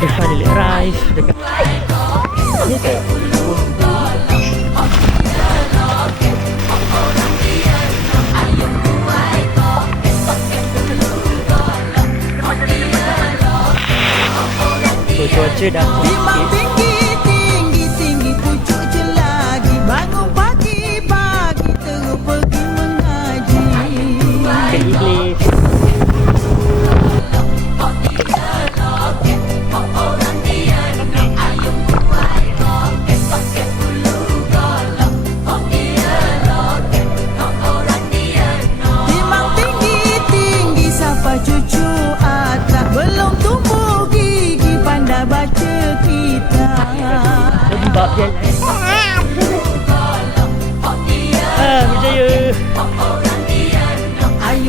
Finally arrive dekat ni ke? So, cuaca dah Timbang tinggi, tinggi, tinggi pucuk jelagi. Bangun pagi-pagi terus pergi mengaji. ke English. Timbang tinggi, tinggi sapa cucu atak. Belum tumbuh gigi pandai baca kitab. Lembab jalan. Berjaya.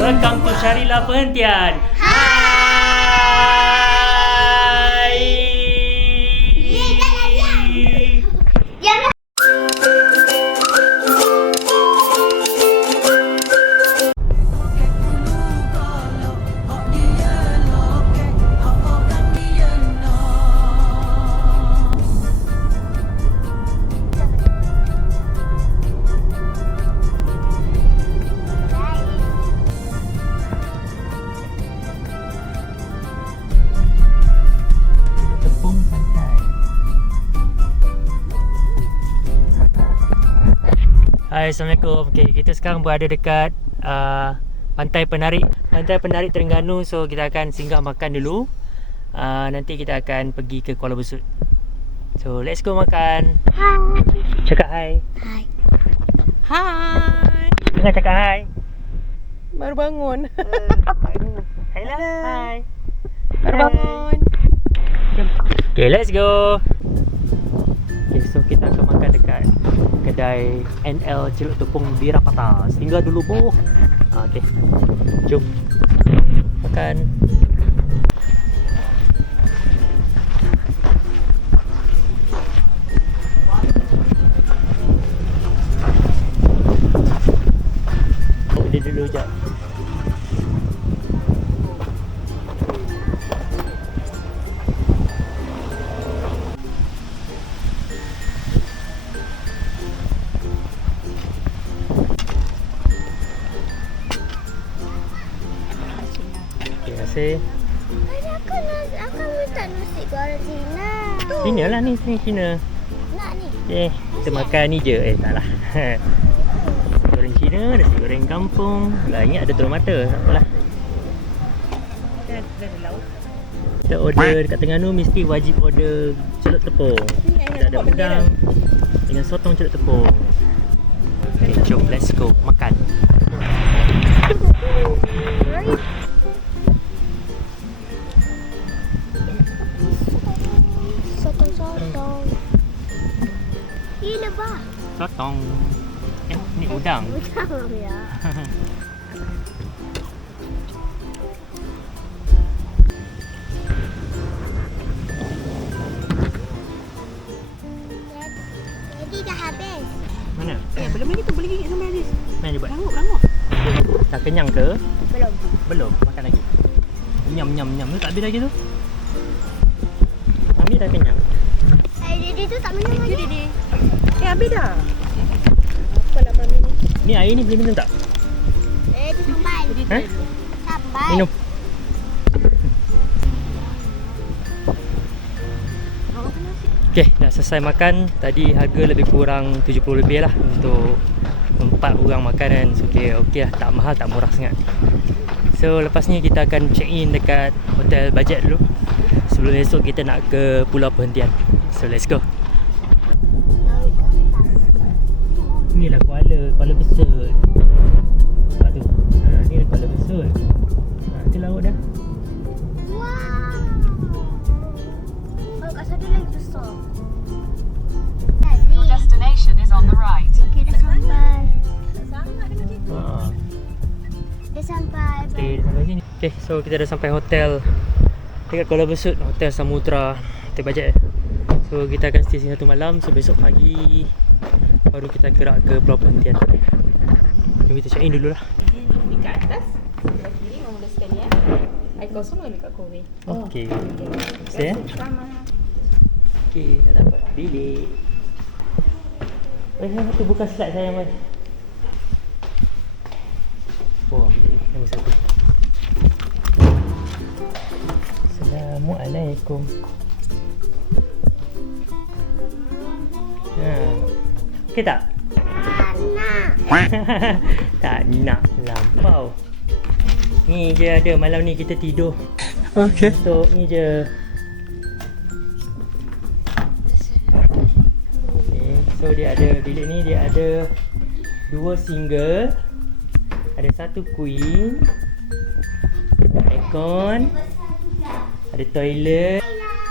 Welcome to Syarila Perhentian. Hai. Tepung pantai. Hai, Assalamualaikum. Okay, kita sekarang berada dekat Pantai Penarik Terengganu. So kita akan singgah makan dulu. Nanti kita akan pergi ke Kuala Besut. So let's go makan. Hai. Cakap hai. Hai. Hai. Dengar cakap hai. Baru bangun. Hai lah. Hai. Baru bangun. Okay, let's go. Okay, so kita akan makan dekat kedai NL Celup Tepung di Rapatas. Tinggal dulu boh. Okay, jom makan. Dia dulu jap. Terima kasih. Aku minta nasi goreng Cina. Cina lah ni, Cina. Nak ni. Okay, kita makan ni je. Tak lah. Goreng Cina, nasi goreng kampung. Lah, ingat ada telur mata. Tak apalah. Kita order dekat Terengganu mesti wajib order celup tepung. Kita ada udang dengan sotong celup tepung. Okay, jom let's go makan. Sotong-sotong. Gila bah. Sotong. Ni udang. Udang ya. Jadi dah habis. Mana? Belum lagi tu boleh gigit sampai habis. Mana dia buat? Rangup. Dah kenyang ke? Belum. Belum, makan lagi. Nyam. Tu tak habis lagi tu. Mami dah kenyang. Dede tu tak minum lagi. Dede. Habis dah. Apalah mami ni. Ni air ni boleh minum tak? Itu sambal. Ha? Sambal. Minum. Okay, dah selesai makan. Tadi harga lebih kurang 70 lebih lah untuk 4 orang makan kan. So, okay lah, tak mahal, tak murah sangat. So lepas ni kita akan check in dekat hotel bajet dulu sebelum esok kita nak ke Pulau Perhentian. So let's go. Inilah Kuala Besut. Nampak tu. Ni Kuala Besut. Ke laut dah. Wow. Oh, kat sana lagi besar. Your destination is on the right. Okey, dah sampai. Ha. Dah sampai. Stay sampai sini. Okay, so kita dah sampai hotel dekat Kuala Besut, Hotel Samudra, hotel bajet. So kita akan stay sini 1 malam. So besok pagi baru kita gerak ke Pulau Perhentian. Jom kita check in dulu lah. Dekat atas. Sebelah kiri mula sekali ya. Air kosong lagi kat Korea. Okey. Saya. Sama. Okey, dah dapat bilik. Tu bukan slide saya, Mas. Oh, bilik ni nombor 1. Assalamualaikum. Okey tak? Tak nak lampau. Ni je ada, malam ni kita tidur. Okay. Untuk ni je. Okay, so dia ada, bilik ni dia ada 2 single, ada 1 queen, aircon, ada toilet.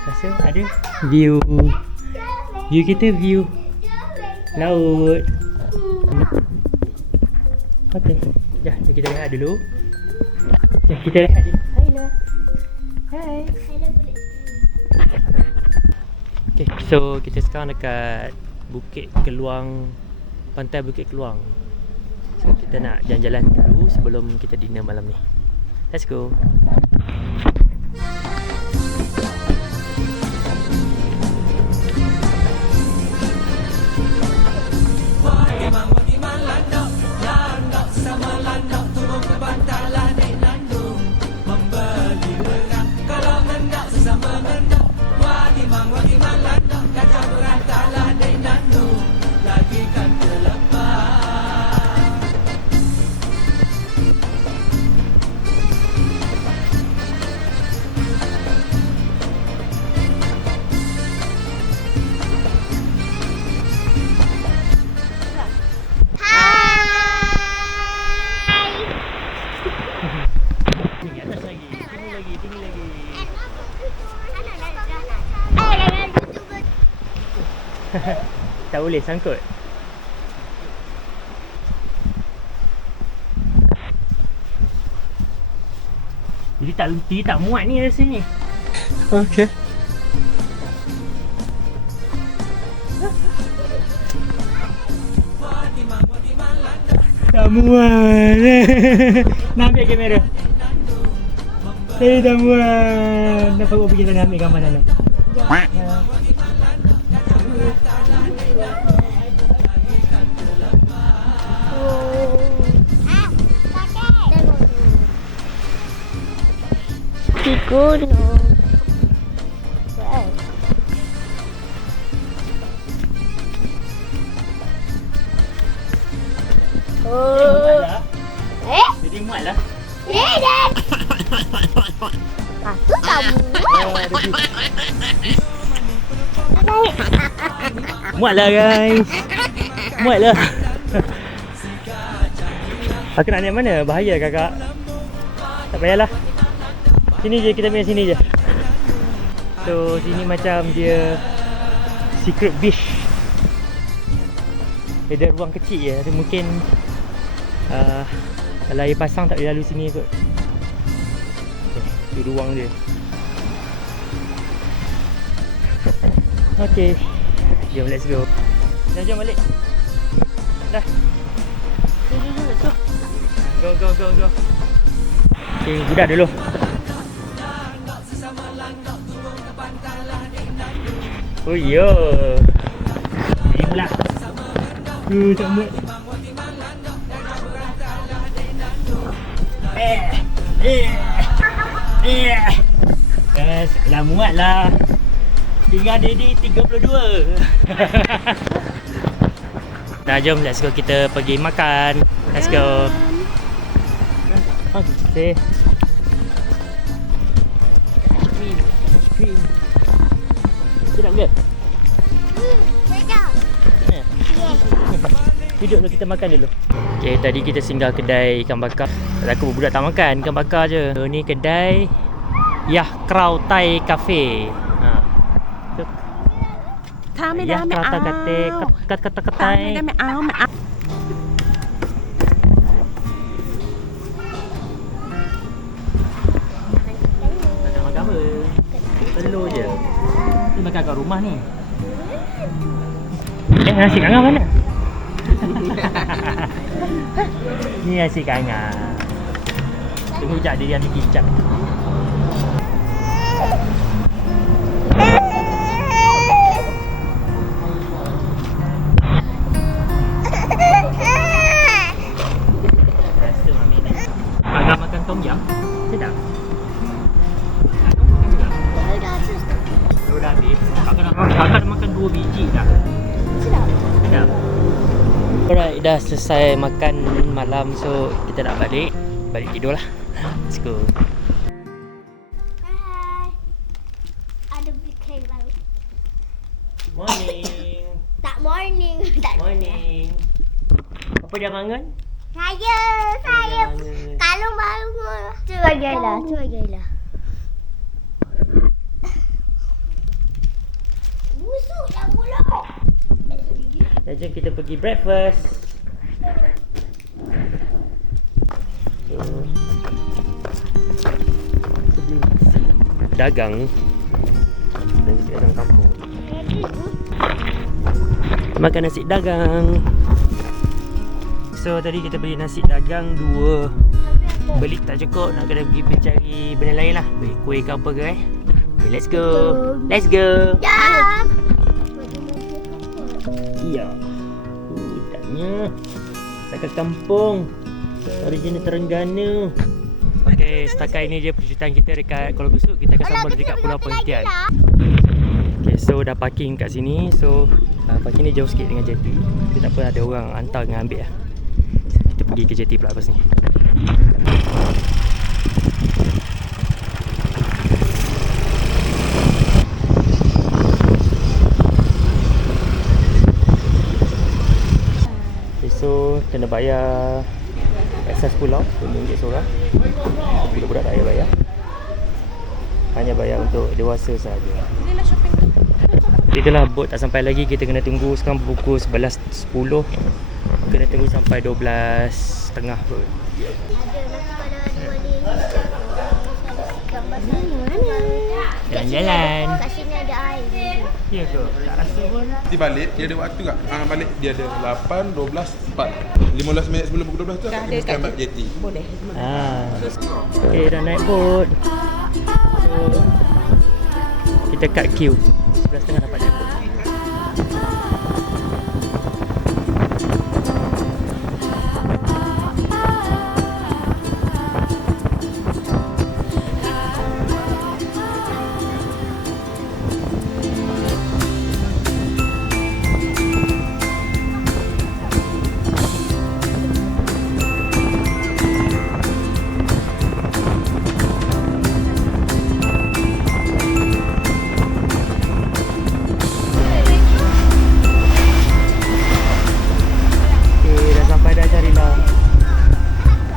Rasa ada view. View kita view laut. Okey, jom kita rehat dulu. Jom kita rehat dulu. Hai Lah. Hai. Okay, so kita sekarang dekat Bukit Keluang, Pantai Bukit Keluang. So kita nak jalan-jalan dulu sebelum kita dinner malam ni. Let's go. Tak boleh sangkut. Jadi tak muat ni rasa ni. Okay. Tak muat. Nak ambil kamera. Saya tak muat. Nak bawa pergi sana ambil gambar sana. Di gunung. Jadi muat lah. Aku tak Muat lah guys. Muat lah. Aku nak naik mana? Bahaya kakak. Tak payahlah. Sini je, kita main sini je. So sini macam dia secret beach. Dia ada ruang kecil je. Ada mungkin kalau air pasang tak boleh lalu sini kot. Itu ruang dia. Okay, jom let's go. Jom balik. Dah. Jom, let's go. Go. Okay, budak dulu. Oh yo. Ini pula. Tak muat. Dah muat lah. Tinggal Dedi 32. Nah, jom let's go, kita pergi makan. Let's go. Okay. Ice cream. Sedap ke? Sedap. Duduk dulu, kita makan dulu. Okay, tadi kita singgah kedai ikan bakar. Aku budak tak makan, ikan bakar je. So, ni kedai Yah Krau Thai Cafe. Yah Krau Thai Cafe. Kata-kata-katai. Nak makan apa? Telur je. Ni makan kat rumah ni. Nasi kangang mana? Ni nasi kangang. Tunggu sekejap, dia ambil kicap. Rasa mami ni. Agak makan tom yum. Sedap. Dah habis. Kakak dah makan 2 biji dah. Sedap. Alright, dah selesai makan malam, so kita nak balik tidur lah. Let's go. Hai. Ada bikin baru. Morning. Tak morning. Tak Morning. Apa dia bangun? Saya. bangun. Kalau bangun. Tu bagilah. Busuk dah mulut. Dah jom kita pergi breakfast. So, kita beli nasi dagang dan nasi dagang kampung. Makan nasi dagang. So tadi kita beli nasi dagang 2. Beli tak cukup, nak kena pergi cari benda lain lah. Beli kuih ke apa ke Okay, let's go. Let's go. Ya. Ya. Budaknya Masakan kampung original Terengganu. Okay, setakat ini je perjalanan kita dekat Kuala Besut. Kita akan sambung dekat Pulau Perhentian. Okay, so dah parking kat sini. So parking ni jauh sikit dengan jeti. Tapi tak apa, ada orang hantar dengan ambil lah. Kita pergi ke jeti pula lepas ni. So kena bayar akses pulau RM5 seorang. Budak-budak tak payah bayar. Hanya bayar untuk dewasa sahaja. Itulah bot tak sampai lagi. Kita kena tunggu sekarang pukul 11.10. Kena tunggu sampai 12.30 kot. Jalan-jalan. Kat sini ada air. Ya ke? Tak rasa pun. Nanti balik, dia ada waktu tak? Balik dia ada 8, 12, 4 15 minit sebelum pukul 12 tu kita mesti ambil jeti. Okay, dah naik bot. So kita cut queue 11.30 dapat naik bot.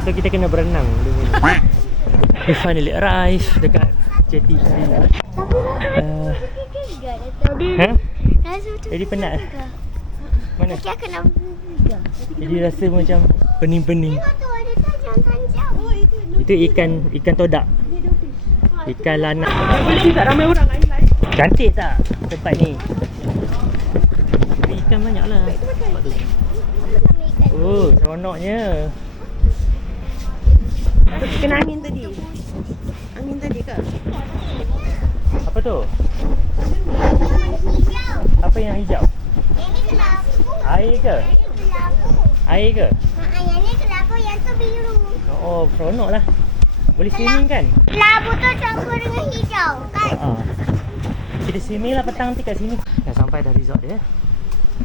So kita kena berenang dulu. We finally arrive dekat jeti Sharila. Ha? Jadi penat. Mana? Kira kena juga. Jadi rasa macam pening-pening. Tu ada tajam-tajam. Itu ikan todak. Ikan lanak. Boleh tak ramai orang lain lain? Cantik tak tempat ni? Tapi ikan banyak lah. Oh, seronoknya. Kena angin tadi. Angin tadi ke? Apa tu? Hijau. Apa yang hijau? Ini kelabu. Air ke? Ini kelabu. Air ke? Yang ni kelabu, yang tu biru. Oh, seronok lah. Boleh swimming kan? Kelabu tu campur dengan hijau, kan? Kita swimming lah petang nanti kat sini. Dah sampai dah resort dia.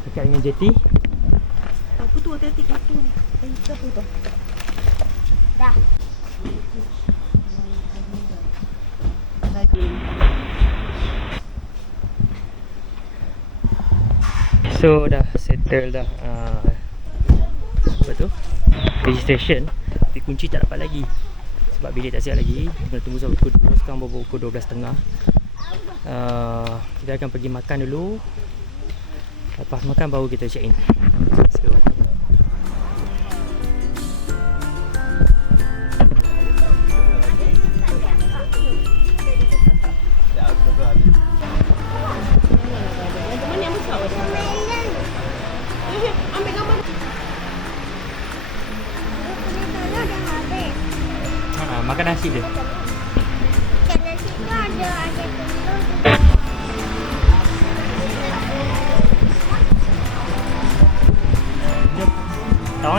Dekat dengan jeti. Apa tu hati-hati tu. Apa tu? Dah. So dah settle dah apa tu? Registration. Tapi kunci tak dapat lagi. Sebab bilik tak siap lagi. Kita tunggu sampai pukul 2. Sekarang baru pukul 12.30. Kita akan pergi makan dulu. Lepas makan baru kita check in. Let's go. Dah habis. Makan nasi dia. Kat nasi tu ada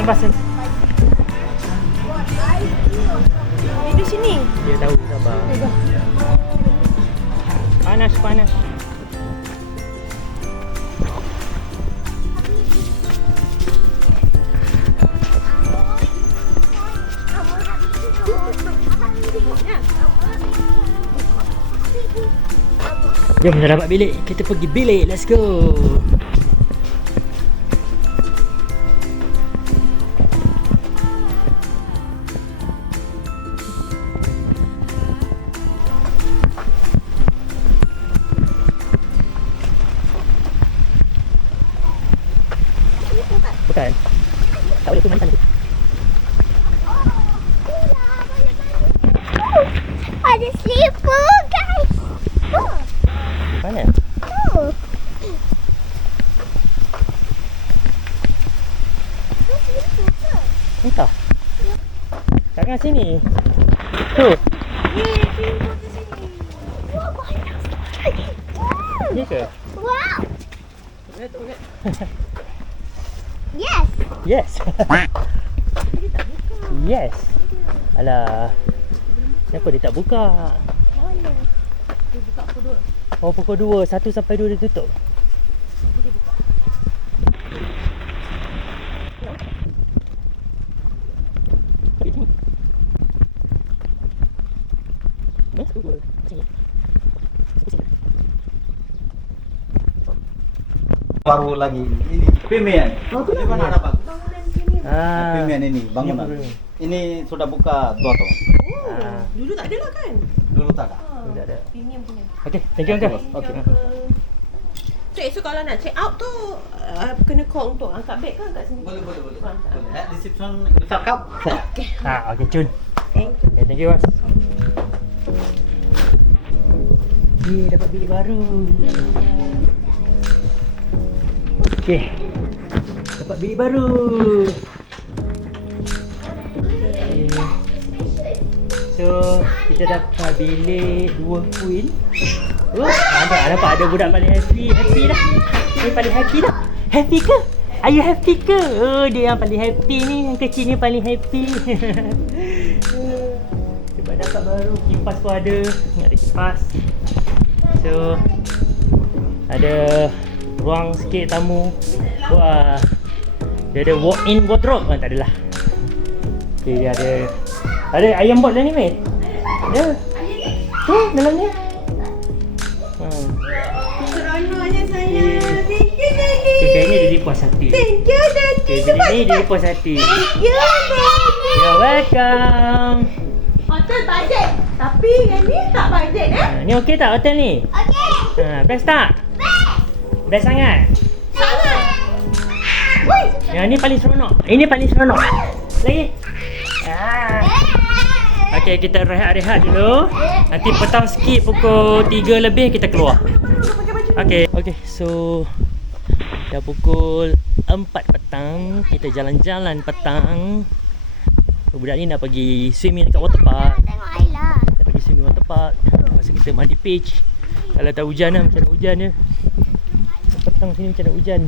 Tangan basah. Di sini. Dia tahu, sabar. Panas, panas. Jom, dah dapat bilik. Kita pergi bilik. Let's go. Bukan. Tak boleh pergi mana. Ada slipper guys. Mana? Oh. Entah. Kat sini. Tu. Ni ke? Wow. Yes. Yes. Yes. Alah. Kenapa dia tak buka? Dia buka pukul 2. Oh, pukul 2. 1 sampai 2 dia tutup. Baru lagi ini pemian. Di mana dapat? Pemian ini bangunan. Ini sudah buka 2 tahun. Ah. Dulu tak ada lah kan? Dulu tak ada. Tak ada. Premium punya. Okay, thank you Uncle. Okay. So kalau nak check out tu kena call untuk angkat beg kan kat sini? Boleh. Angkat. Boleh. Reception cakap. Okay, Cun. Thank you. Okay, thank you mas. Dapat bilik baru. Okay. Dapat bilik baru. Okay. So, kita dapat bilik 2 queen. Oh, nampak ada budak paling happy. Happy dah. Ni paling happy dah. Happy ke? Are you happy ke? Oh, dia yang paling happy ni. Yang kecil ni paling happy. Sebab dapat baru. Kipas pun ada. Ada kipas. So, ada ruang sikit tamu. Wah. Dia ada walk-in wardrobe. Tak adalah. Okay, dia ada. Ada ayam bot dah ni, mate? Ada. Tu, dalamnya. Seronoknya saya. Thank you, Daddy. Okay, kayaknya dia puas hati. Thank you, Daddy. Okay, bilik ni dia puas hati. Thank you, Daddy. You're welcome. Hotel bajet. Tapi yang ni tak bajet Ni okey tak hotel ni? Okay. Best tak? Best sangat? Sangat. Yang ni paling seronok. Ini paling seronok. Lagi. Okey, kita rehat-rehat dulu. Nanti petang sikit pukul 3 lebih kita keluar. Okey, so dah pukul 4 petang. Kita jalan-jalan petang. Budak ni nak pergi swimming dekat waterpark. Tengok Ayla. Kita pergi swimming waterpark. Masa kita mandi beach. Kalau tak hujan lah, macam nak hujan je. Petang sini macam nak hujan.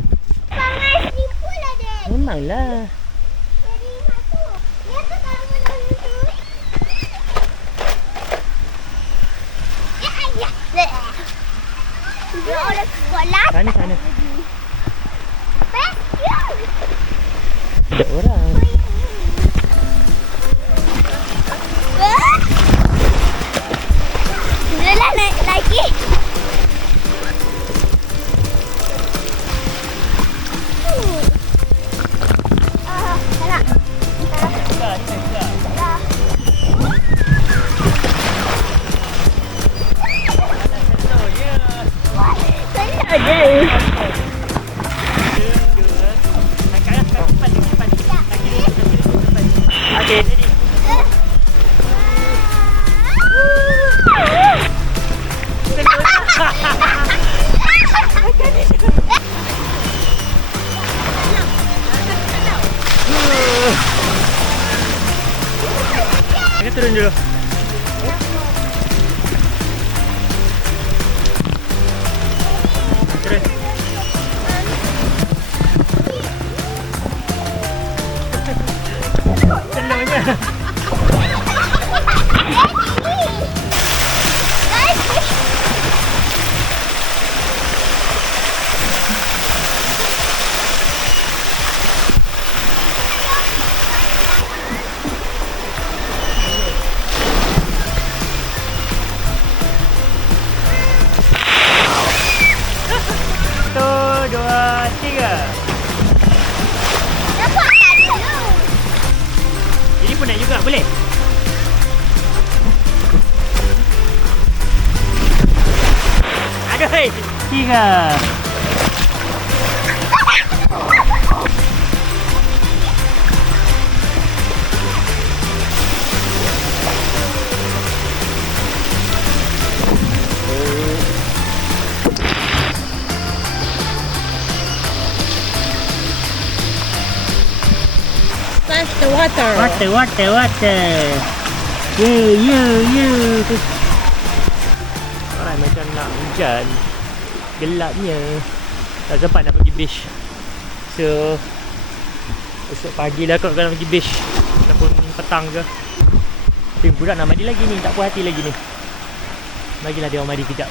Panas ni pula dek. Memanglah. Jadi masuk. Dia tu kalau boleh itu. Ya ayah. Dia orang sekolah. Sana. Best you. Ada orang. Dah naik lagi. Okay, ready. Kita turun dulu. Turun. tak boleh. Aduh, tiga. Splash the water. Water. Alright, macam nak hujan. Gelapnya. Tak sempat nak pergi beach. So esok pagi lah kot nak pergi beach. Ataupun petang ke. Tapi budak nak mandi lagi ni. Tak puas hati lagi ni. Bagilah dia orang mandi kejap.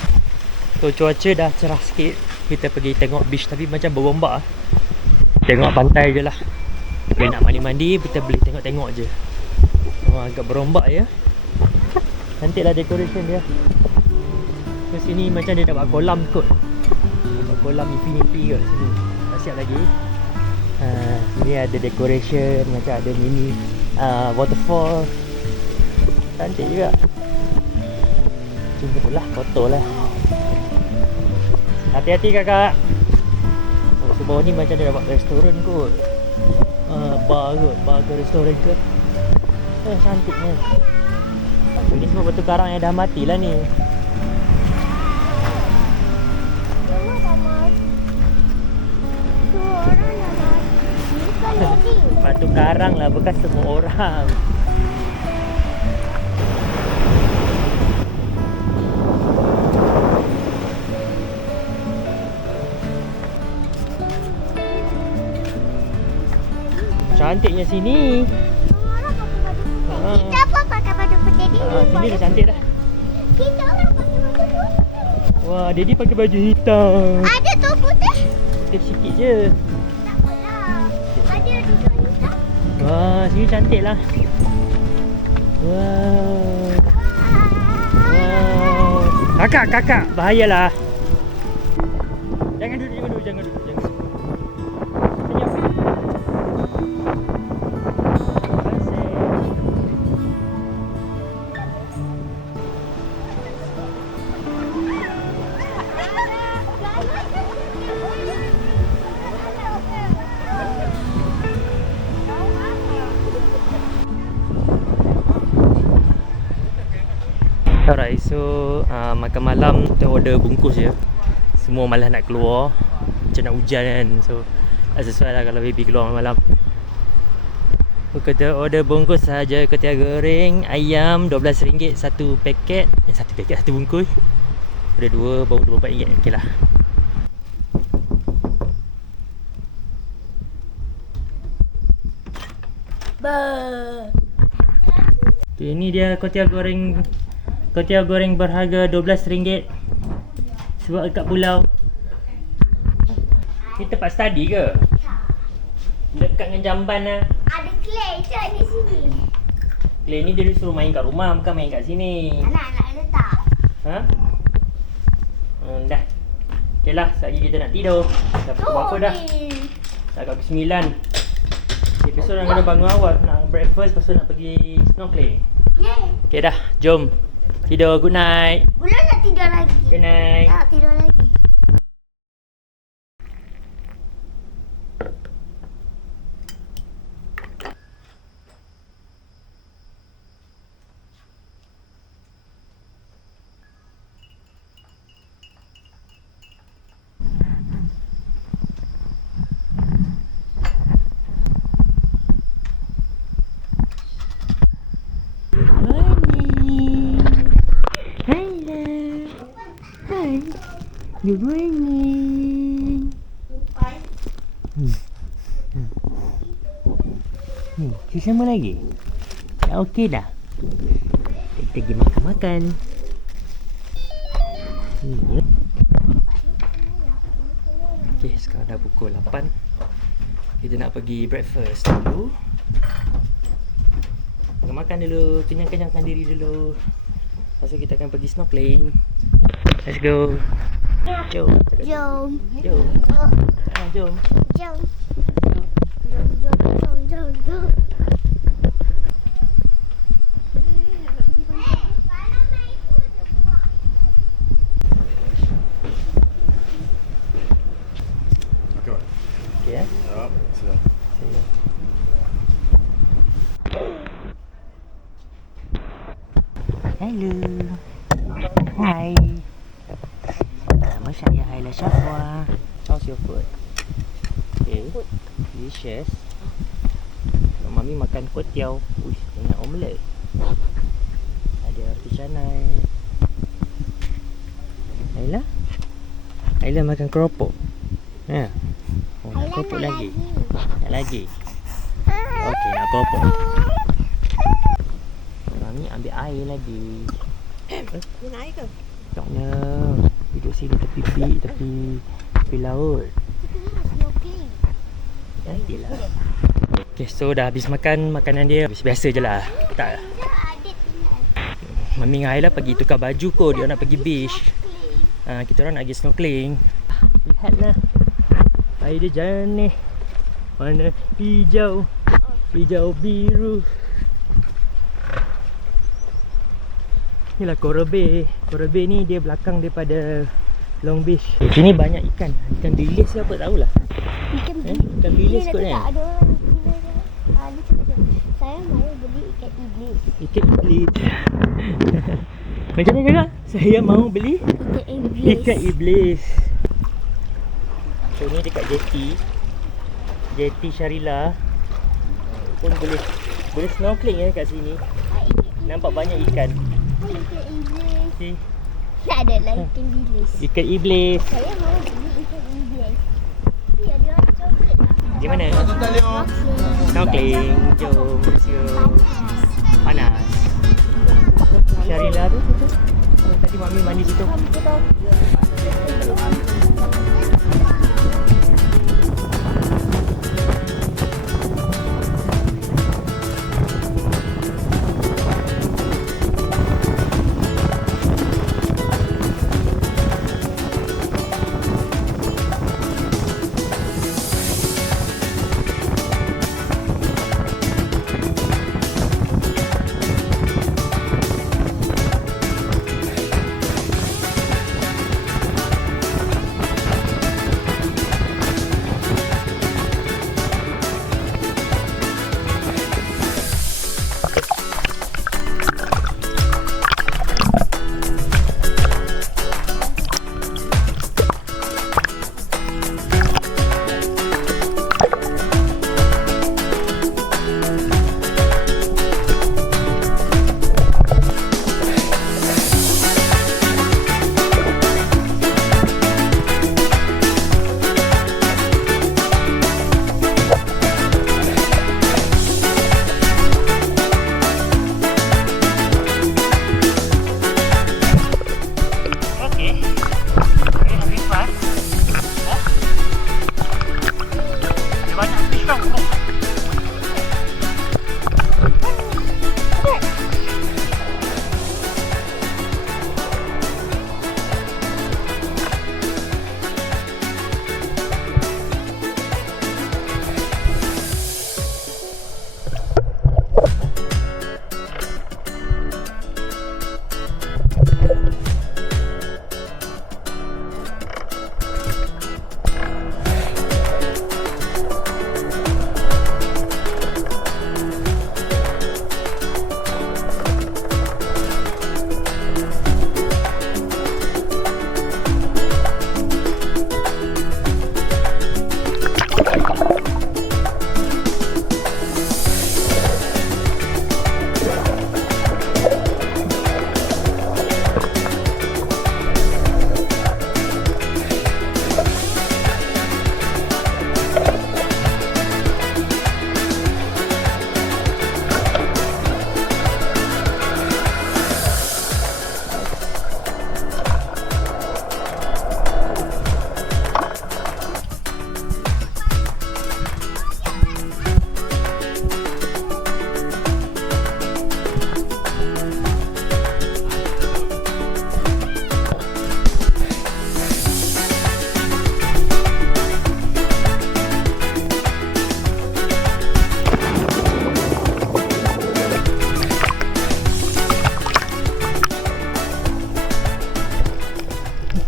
So cuaca dah cerah sikit. Kita pergi tengok beach. Tapi macam berombak. Tengok pantai je lah. Kalau nak mandi-mandi, kita boleh tengok-tengok je. Agak berombak ya. Cantik lah decoration dia. Ke sini macam dia dah buat kolam kot. Buat kolam infinity kot sini. Tak siap lagi. Sini ada decoration. Macam ada mini waterfall. Cantik juga. Cuma lah, foto lah. Hati-hati kakak. Bawah ni macam dia dah buat restoran kot. Bar kot, bar ke restoran ke. Cantiknya. Ini semua batu karang yang dah mati lah ni. Mama dah mati. Tu orang dah mati. Bukan lagi. Batu karang lah, bekas semua orang. Cantiknya sini. Orang pakai baju putih. Kita pun pakai baju putih ni. Sini dah cantik dah. Kita orang pakai baju putih. Wah, Daddy pakai baju hitam. Ada tu putih. Sikit-sikit je. Tak apalah. Ada duduk hitam. Wah, sini cantik lah. Wow. Kakak, bahayalah. Jangan duduk. Senyap. Alright, so makan malam kita order bungkus je. Semua malas nak keluar. Macam nak hujan kan. So sesuai lah kalau baby keluar malam. Kita order bungkus sahaja. Ketiak goreng ayam RM12 satu paket. Satu bungkus. Ada dua, baru RM24. Okey lah. Okay, ini dia ketiak goreng berharga RM12 sebab dekat pulau. Ni tempat study ke? Dekat dengan jamban lah. Ada clay je di sini. Clay ni dia suruh main kat rumah, bukan main kat sini. Anak-anak letak. Ha? Dah. Okay lah, sekejap lagi kita nak tidur. Dah pukul berapa dah? Dah kat pukul 9. Okay, besok nak kena bangun awal. Nak breakfast, lepas tu nak pergi snorkeling. Yeay. Okay dah, jom. Tidur, good night. Belum nak tidur lagi. Good night. Tak tidur lagi. Good morning. Sesama lagi? Dah okey dah? Kita pergi makan-makan. Okey, sekarang dah pukul 8. Kita nak pergi breakfast dulu. Makan dulu, kenyang-kenyangkan diri dulu. Lepas tu kita akan pergi snorkeling. Let's go. Jom. Jom. Jom. Jom. Jom. Jom. Siap. Hello. Hi. Nama saya Haila Syafwa. How's your food? Okay. Delicious. Mami makan kuih tiaw. Uish, dengan omelette. Ada roti canai. Haila? Haila makan keropok. Ya. Oh, nak keropok lagi. Nak lagi. Okey, nak keropok. Mami ambil air lagi. Nak air ke? Taknya. Duduk sini tepi laut. Nantilah. Okay, so dah habis makan makanan dia. Biasa je lah. Tak. Mami dengan Aila pergi tukar baju kot. Dia nak pergi beach. Kita orang nak pergi snorkeling. Lihatlah. Air dia jernih. Warna hijau. Hijau biru. Inilah Coral Bay. Coral Bay ni dia belakang daripada Long Beach. Sini banyak ikan. Ikan bilis ke apa tahulah. Ikan bilis kot kan. Ada orang dia cakap, saya mahu beli ikan iblis. Ikan iblis. Macam mana cakap? Saya mahu beli Ikan iblis. ikan iblis. So ni dekat Jetty Sharila. Pun boleh snorkeling kat sini. Nampak banyak ikan. Ikan iblis. Okay. Tak ada lah ikan iblis. Ikan iblis. Saya mahu beli ikan iblis. Ya, dia ada coklat lah. Di mana? Snorkeling. Jom. Panas. Sharila tu. Tadi mami mandi situ.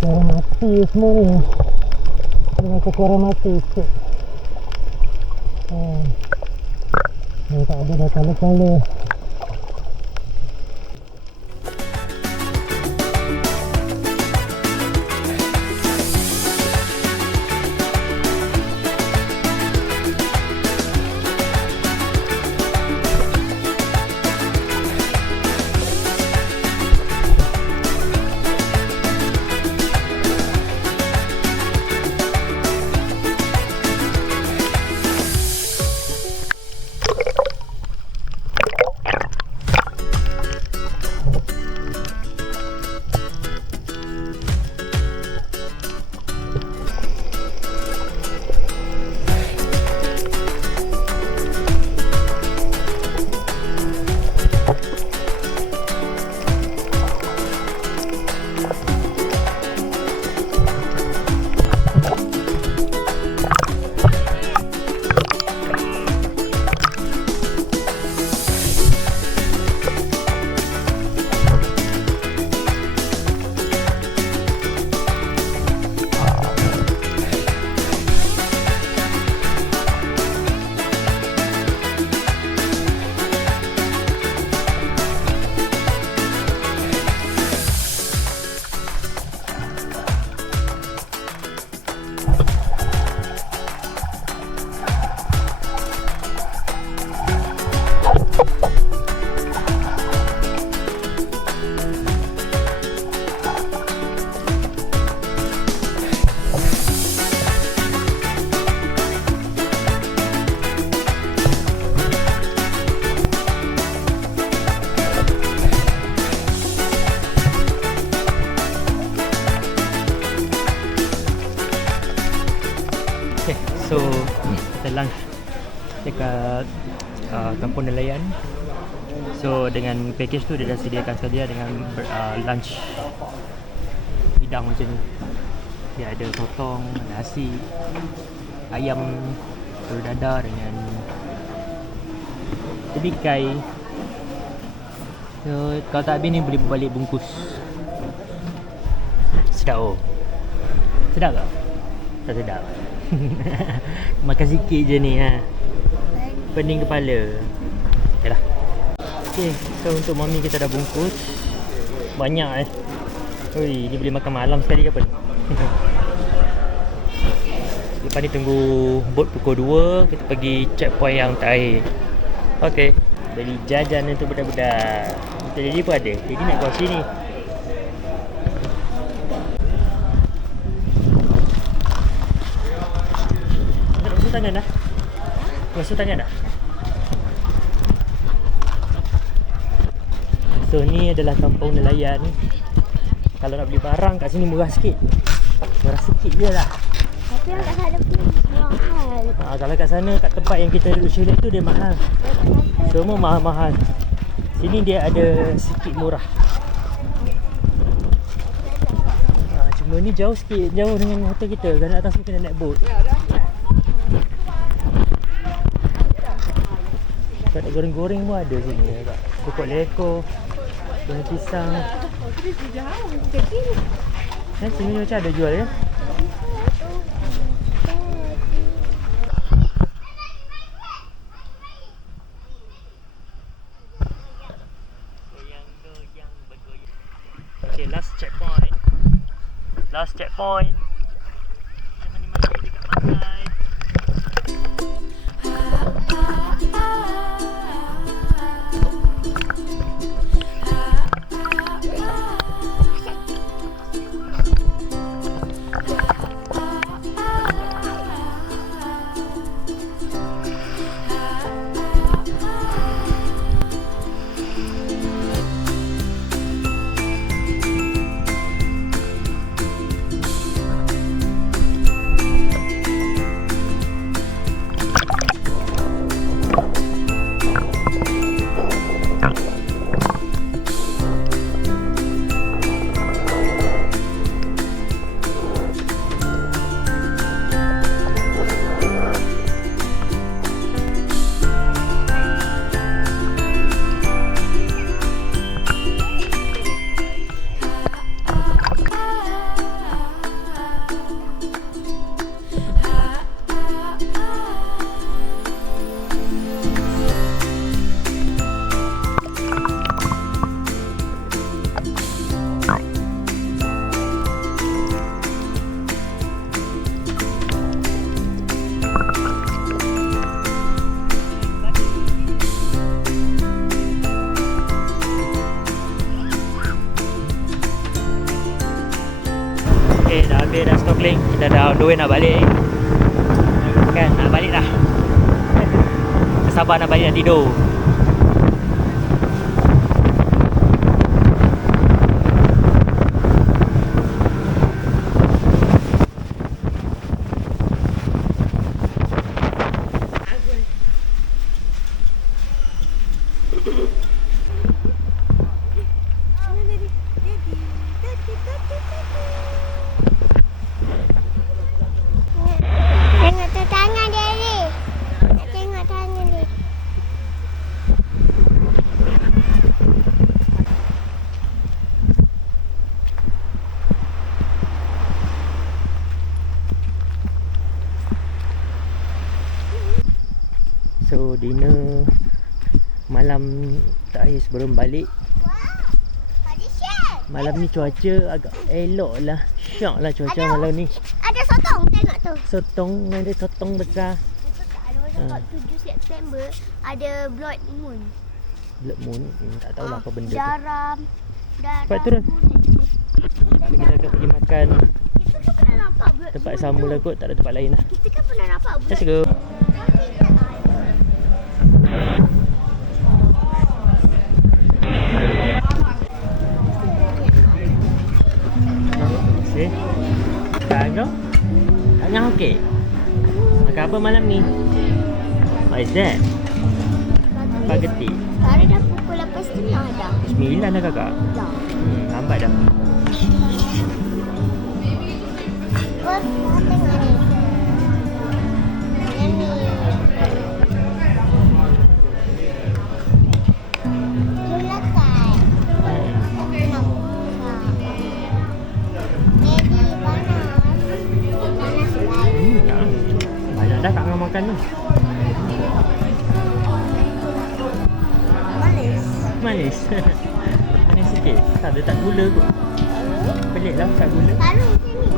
Mati semua ni. Dia macam korang mati sikit. Tak ada dah kala-kala. Okay, so kita lunch dekat kampung nelayan. So dengan package tu dia dah sediakan sedia dengan lunch hidang macam ni. Dia ada sotong, nasi, ayam, telur dadar dengan tebikai. So kalau tak habis ni boleh balik bungkus. Sedap oh. Sedap tak? Tak sedap. Makan sikit je ni ha. Pening kepala. Okay lah. Okay, so untuk mami kita dah bungkus. Banyak Ui, ni boleh makan malam sekali ke apa ni? Lepas ni tunggu boat pukul 2. Kita pergi checkpoint yang terakhir. Okay, beli jajan untuk budak-budak. Kita Daddy pun ada. Daddy nak keluar sini. Basuh tangan dah? Basuh tangan dah? So ni adalah kampung nelayan. Kalau nak beli barang kat sini murah sikit. Murah sikit je lah. Tapi yang kat sana pun mahal. Kalau kat sana, kat tempat yang kita duduk chalet tu dia mahal. Semua mahal-mahal. Sini dia ada sikit murah. Cuma ni jauh sikit, jauh dengan hotel kita. Kalau nak atas ni kena naik boat. Kat goreng-goreng pun ada sini. Pokok leko, daun pisang. Sini macam ada jual ya. Okay, last checkpoint. Last checkpoint. Kita mandi-mandi dekat pantai. dah snorkeling. Kita dah on the way nak balik. Kan, nak balik dah. Tak sabar nak balik, nak tidur. Tengok tu tangan dia ni. Tengok tangan dia. So dinner malam terakhir sebelum balik. Ada shell. Malam ni cuaca agak elok lah. Syok lah cuaca malam ni. Ada sotong, tengok tu. Sotong, ada sotong besar. Betul tak? Ada orang kat 7 September ada blood moon. Blood moon, tak tahulah apa benda tu. Daram. Cepat turun. Kita akan pergi makan Kita kan pernah nampak blood tempat moon sama tu. lah kot, tak ada tempat lain lah. Kita kan pernah nampak blood Let's go. See? Tak kau? Tak ngah okey? Makan apa malam ni? What is that? Spaghetti. Sekarang dah pukul 8.30 dah. 9 dah kakak. Dah. Lambat dah. Bos, tengok ni. Yang ni. Julakai. Nak buka. Maggi panas. Panas lagi. Banyak dah tak ngah makan tu. Manis. Manis. Manis sikit. Tak ada tak gula kot. Pelik lah tak gula. Taruh sini.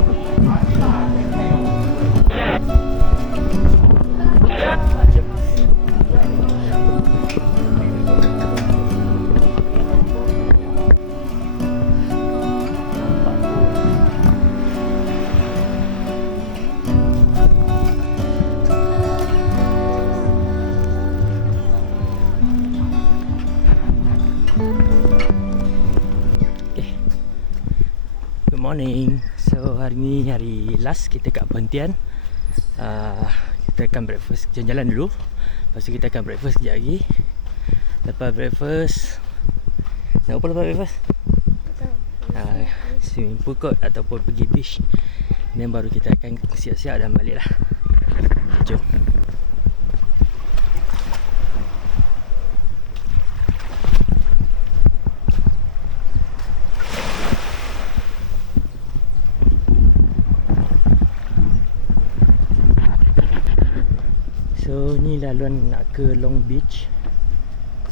Good morning. So hari ni hari last kita kat Pontian. Kita akan breakfast, jalan-jalan dulu. Lepas tu kita akan breakfast sekejap lagi. Lepas breakfast, nak apa lepas breakfast? Swimming pool kot ataupun pergi beach. Dan baru kita akan siap-siap dan balik lah. Jom. So ni laluan nak ke Long Beach.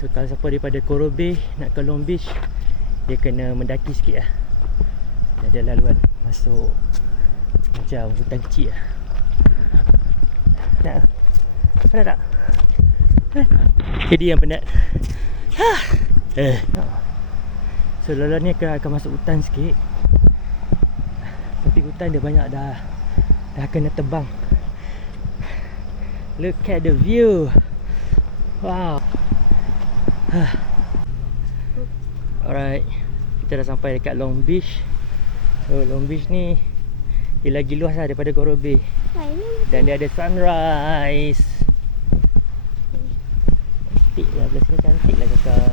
So kalau siapa daripada Coral Bay nak ke Long Beach, dia kena mendaki sikit lah. Ada laluan masuk macam hutan kecil lah. Nak? Penat tak? Jadi yang penat. So laluan ni akan masuk hutan sikit. Tapi hutan dia banyak dah kena tebang. Look at the view. Wow. Alright, kita dah sampai dekat Long Beach. So Long Beach ni dia lagi luas lah daripada Coral Bay. Dan dia ada sunrise. Cantik lah, belah sini cantik lah kakak.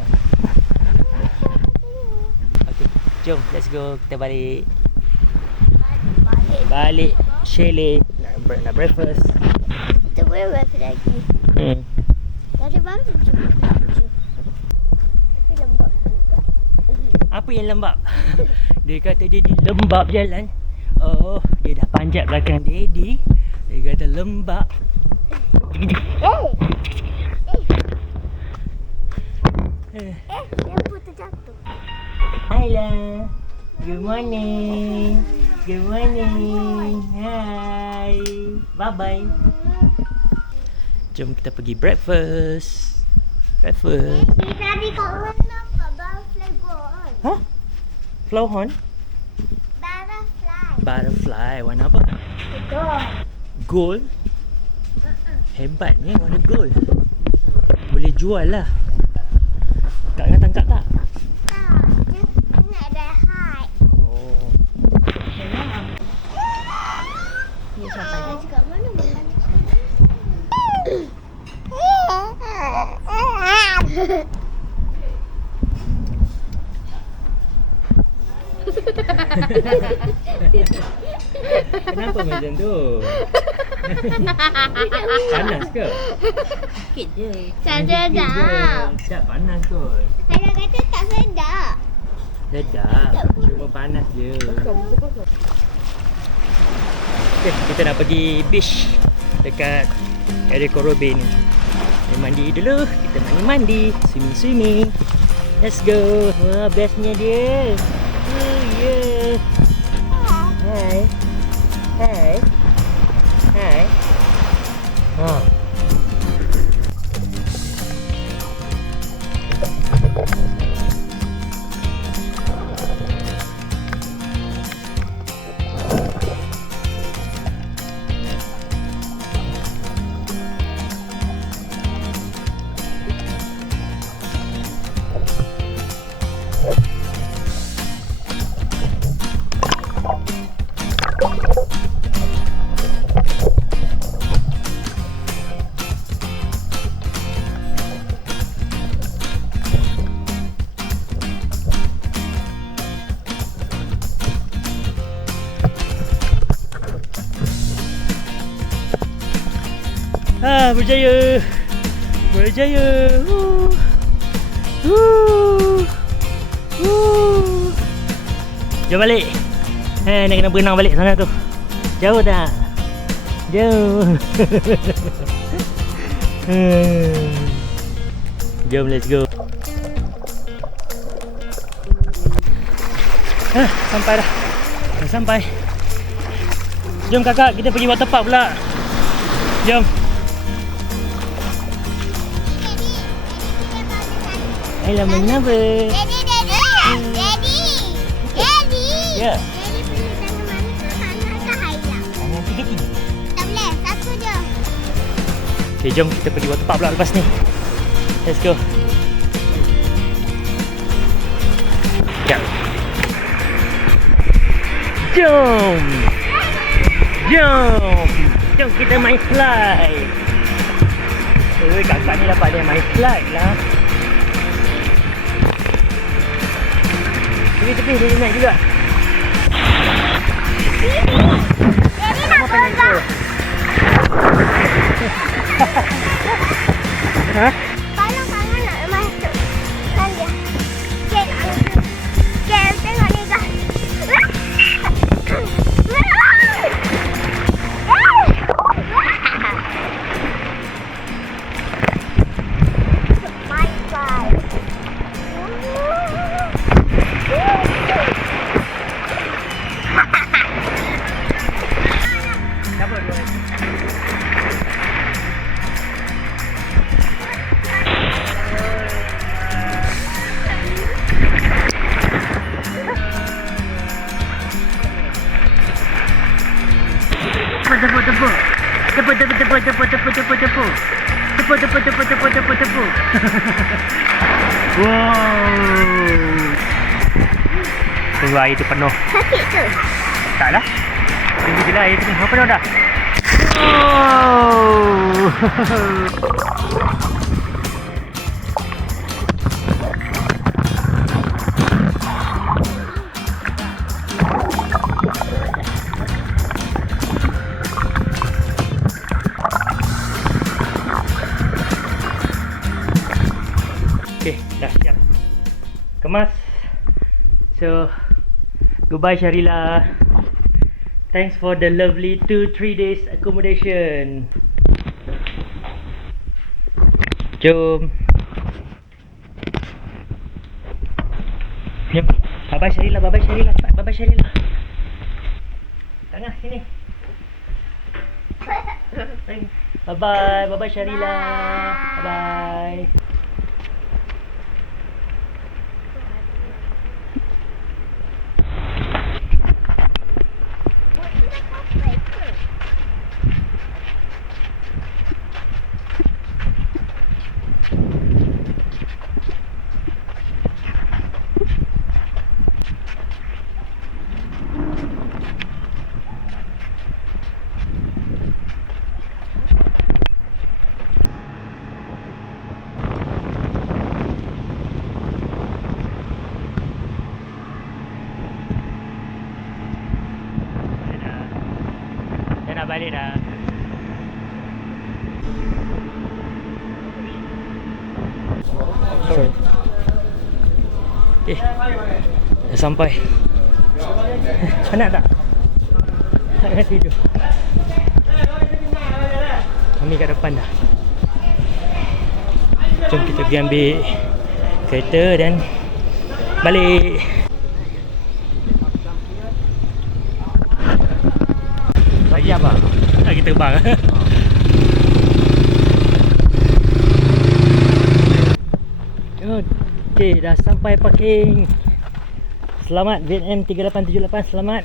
Okay, jom let's go. Kita balik. Balik chalet. Nak breakfast. Kita boleh rest lagi. Tadi baru baju. Tapi lembab juga. Apa yang lembab? Dia kata dia lembab jalan. Oh, dia dah panjat belakang daddy. Dia kata lembab. Lampu terjatuh. Hello. Good morning. Good morning. Hi. Bye-bye. Jom kita pergi breakfast. Breakfast. Tadi kat mana nampak butterfly go on? Huh? Flow horn? Butterfly. Butterfly warna apa? Gold. Hebatnya warna gold. Boleh jual lah. Kak nak tangkap tak? Dia nak ada hide. Oh. Ni siapa dia? Kat mana makan? Kenapa macam tu? Panas ke? Sikit je. Tak sedap. Tak panas kot. Ayah kata tak sedap. Sedap. Cuma panas je. Okay, kita nak pergi beach dekat area Korobe ni. Kita mandi dulu. Kita mandi-mandi. Swimming-swimming. Let's go. Wah, bestnya dia. Oh, yeah. Hai. Hai. Hai. Oh. Berjaya. Berjaya. Jom balik. Nak kena berenang balik sana tu. Jauh tak? Jauh. Jom, let's go. Sampai dah. Dah sampai. Jom kakak, kita pergi waterpark pula. Jom. Main apa? Daddy. Ya. Daddy pilih tangan mana tu? Tangan ke Haila? Tangan 3-3. Tak boleh, satu je. Okay, jom kita pergi waterpark pula lepas ni. Let's go. Jom. Jom. Jom. Jom kita main slide. Kakak ni dapat dia main slide lah. Tepi-tepi dia naik juga. Daddy nak pegang. Ha? Kalau kamu nak masuk, kan dia. Cik, tengok ni guys. My God. Sabar dulu. Tepu. Wow. Tunggu air tu penuh. Sakit tu. Tak lah. Tunggu je lah air tu penuh dah. Wow. Okay, dah siap. Kemas. So, goodbye Sharila. Thanks for the lovely 2-3 days accommodation. Jom. Jom. Bye-bye Sharila, bye-bye Sharila. Cepat, bye-bye Sharila. Tengah sini. Bye-bye, bye-bye Sharila. Bye-bye. nak balik dah. Sorry. Okay, dah sampai. Penat tak? Tak tidur. Kami kat depan dah. Jom kita pergi ambil kereta dan balik. Lagi apa? Tak kita terbang. Okay, dah sampai parking. Selamat Vietnam 3878, selamat.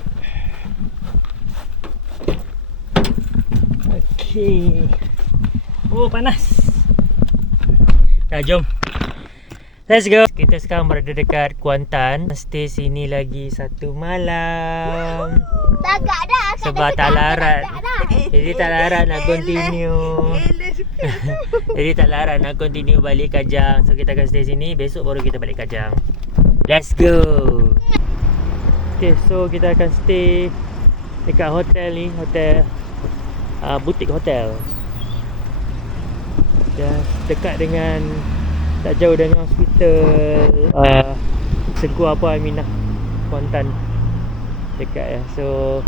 Okay. Oh, panas. Dah, jom. Let's go. Kita sekarang berada dekat Kuantan. Stay sini lagi 1 malam. Tagak dah. Sebab tak larat. Jadi tak larat nak continue. Jadi tak larat nak continue balik Kajang. So kita akan stay sini. Besok baru kita balik Kajang. Let's go. Okay, so kita akan stay dekat hotel ni. Hotel butik hotel. Just dekat dengan, tak jauh dengan hospital Sengku apa Aminah Kuantan. Dekat ya. So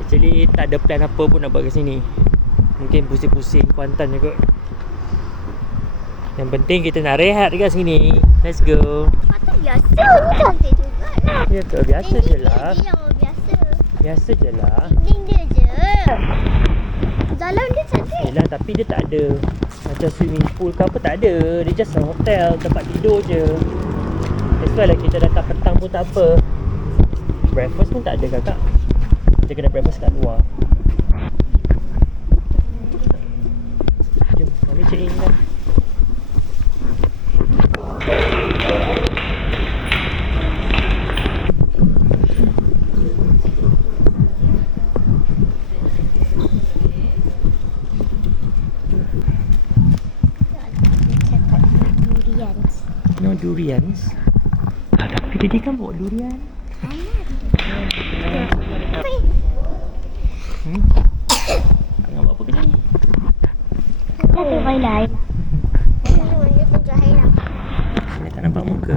actually tak ada plan apa pun nak buat kat sini. Mungkin pusing-pusing Kuantan je kot. Yang penting kita nak rehat dekat sini. Let's go. Patut biasa. Cantik juga lah. Ya tu biasa je lah. Dia yang biasa. Biasa je lah. Dinding dia je. Dalam dia cantik. Yelah, tapi dia tak ada macam swimming pool ke apa, tak ada. Dia just a hotel, tempat tidur je. That's why lah kita datang petang pun tak apa. Breakfast pun tak ada kakak. Kita kena breakfast kat luar. Jom, kami check in lah. No durians. Tapi dia kan bawa durian. Tengah buat apa kerja ni? Dah terbaik. Dia tunjuk Haila. Saya tak nampak muka.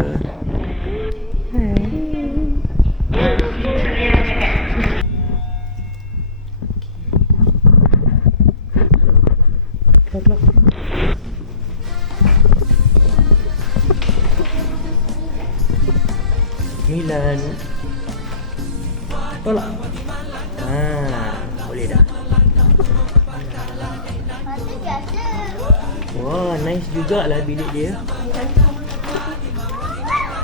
Keluar. Milan. Tolak. Boleh dah. Patut biasa. Wah, nice jugalah bilik dia.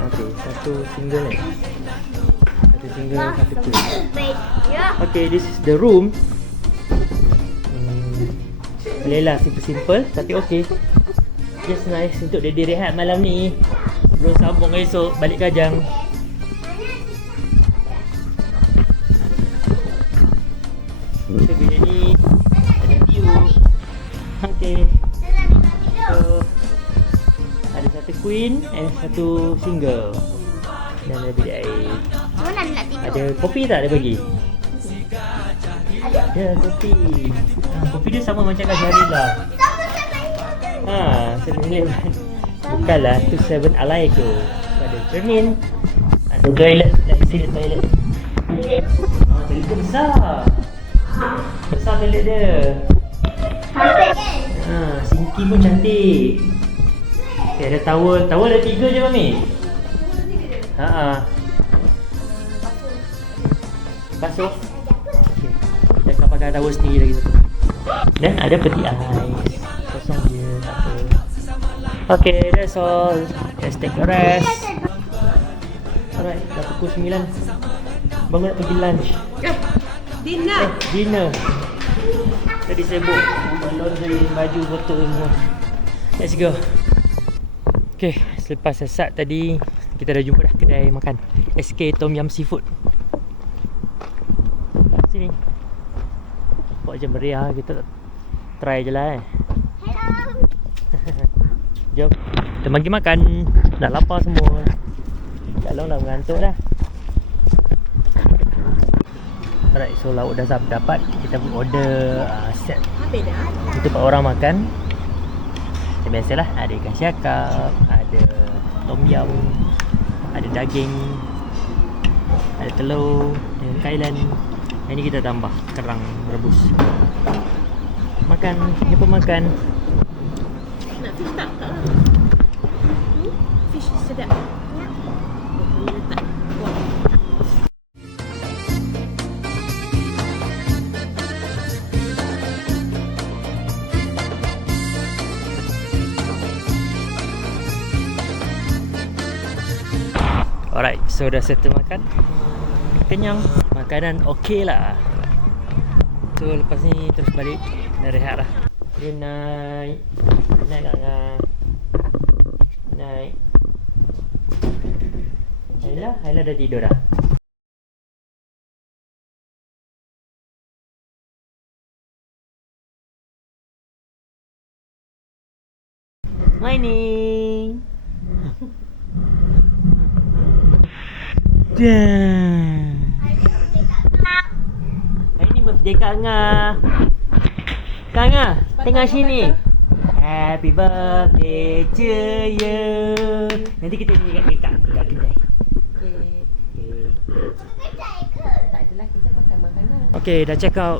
Okay, satu single ni. Satu single, satu queen. Bed. Ya. Okay, this is the room. Boleh lah, simple-simple tapi okay. Just nice untuk dia rehat malam ni. Sebelum sambung esok balik Kajang. So bila ni ada view. Okay. So ada satu queen and satu single. Dan ada bilik air. Mana nak tidur? Ada kopi tak dia bagi? Ya, kopi. Kopi dia sama macam kat Syarilah. Ha, 7-Eleven. Bukanlah, tu 7 Alive tu. Ada cermin. Ada toilet. Let's see the toilet. Toilet dia besar. Besar toilet dia. Cantik kan? Sinki pun cantik. Okay, ada towel. Towel ada 3 je Mami. Basuh. Okay. Kita akan pakai towel sendiri lagi satu. Dan ada peti ais. Kosong je, tak apa. Okay, that's all. Let's take a rest. Alright, dah pukul 9. Bangun nak pergi lunch. Dinner. Dinner. Tadi sibuk laundry baju botol semua. Let's go. Okay, selepas sesat tadi kita dah jumpa dah kedai makan SK Tom Yum Seafood. Sini. Buat je meriah, kita try je lah Hello. Jom, kita bagi makan. Dah lapar semua. Dah long dah mengantuk dah. Alright, so lauk dah dapat. Kita order set Habis dah. untuk 4 orang makan. Macam biasalah, ada ikan siakap, ada tom yum, ada daging, ada telur, ada kailan. Yang ni kita tambah kerang rebus. Makan, jumpa makan. Nak fish tak? Tak lah. Fish sedap. Boleh letak. Wah. Alright, so dah settle makan. Kenyang, makanan okey lah. So lepas ni terus balik dan rehat lah. Good night. Night Kak. Night. Haila dah tidur dah. Morning. Hari ni birthday Kak Nga. Kak Nga, tengah sini. Happy birthday to you. Nanti kita nyanyi kat kedai. Tak adalah, kita makan makanan. Okay, dah check out.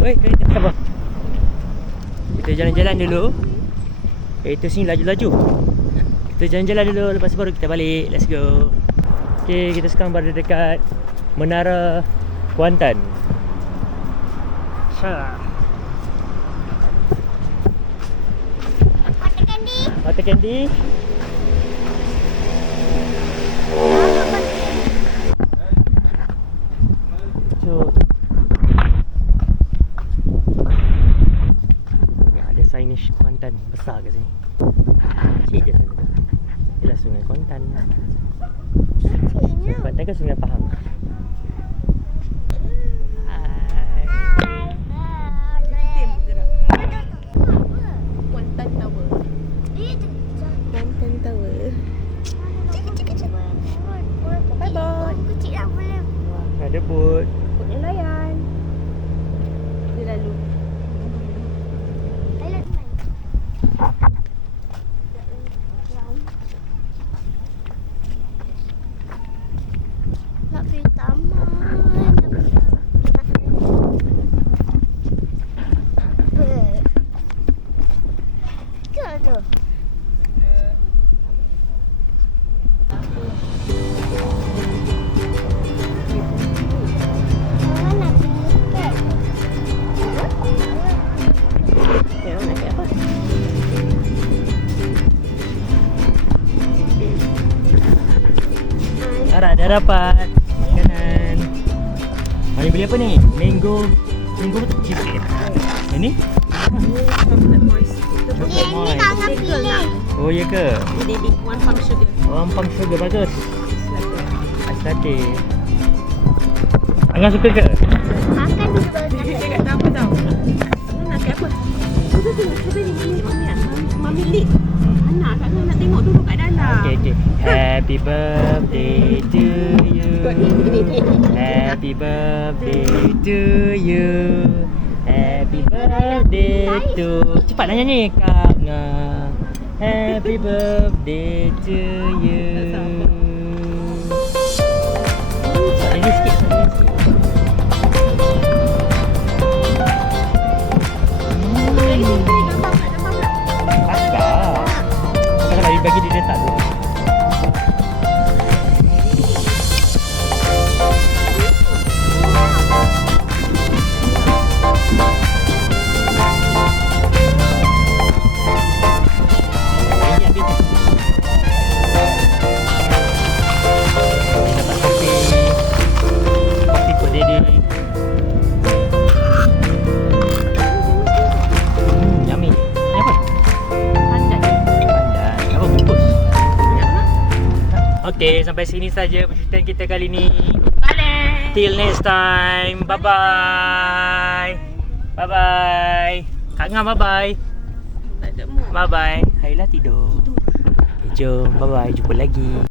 Woi, kereta apa? Kita jalan-jalan dulu. Kereta sini laju-laju. Kita jalan-jalan dulu, lepas tu baru kita balik. Let's go. Okay, kita sekarang berada dekat Menara Kuantan. Syah. Water candy. So, ada signage Kuantan besar kat sini. Cik je sana tu. Ialah Sungai Kuantan. Kuantan ke Sungai Pahang? Tim gerak. Kuantan Tower. Kuantan Tower. Bye-bye. Kecil tak boleh. Ada boat. Kot yang layan. Dia lalu. Nak pergi taman. Ke tu? Mana nak pergi ikan? Ya, nak pergi apa? Alright, dah dapat makanan. Mari beli apa ni? Mango cheesecake. Ini? Chocolate moist. Kita boleh Yang ni kakak bagel pilih. nak. Oh ya ke? Ini Daddy, one pump sugar. Orang pang sugar bagus. Ais latte. Angah suka ke? Makan dulu baru nak. Dia tak tahu apa tau. Angah nak ke apa? Tu, siapa ni? Mami Lik. Anak, Kak Angah nak tengok dulu kat dalam. Okay. Happy birthday to you. Happy birthday to you. Happy birthday to... Cepatlah nyanyi Kak Ngah. Happy birthday to you. Ini sikit. Kakak. Kalau bagi dia letak tu. Okay, sampai sini saja percutian kita kali ni. Balik. Till next time. Bye-bye. Bye-bye. Kak Ngah, bye-bye. Tak ada mood. Bye-bye. Haila tidur. Okay, jom. Bye-bye. Jumpa lagi.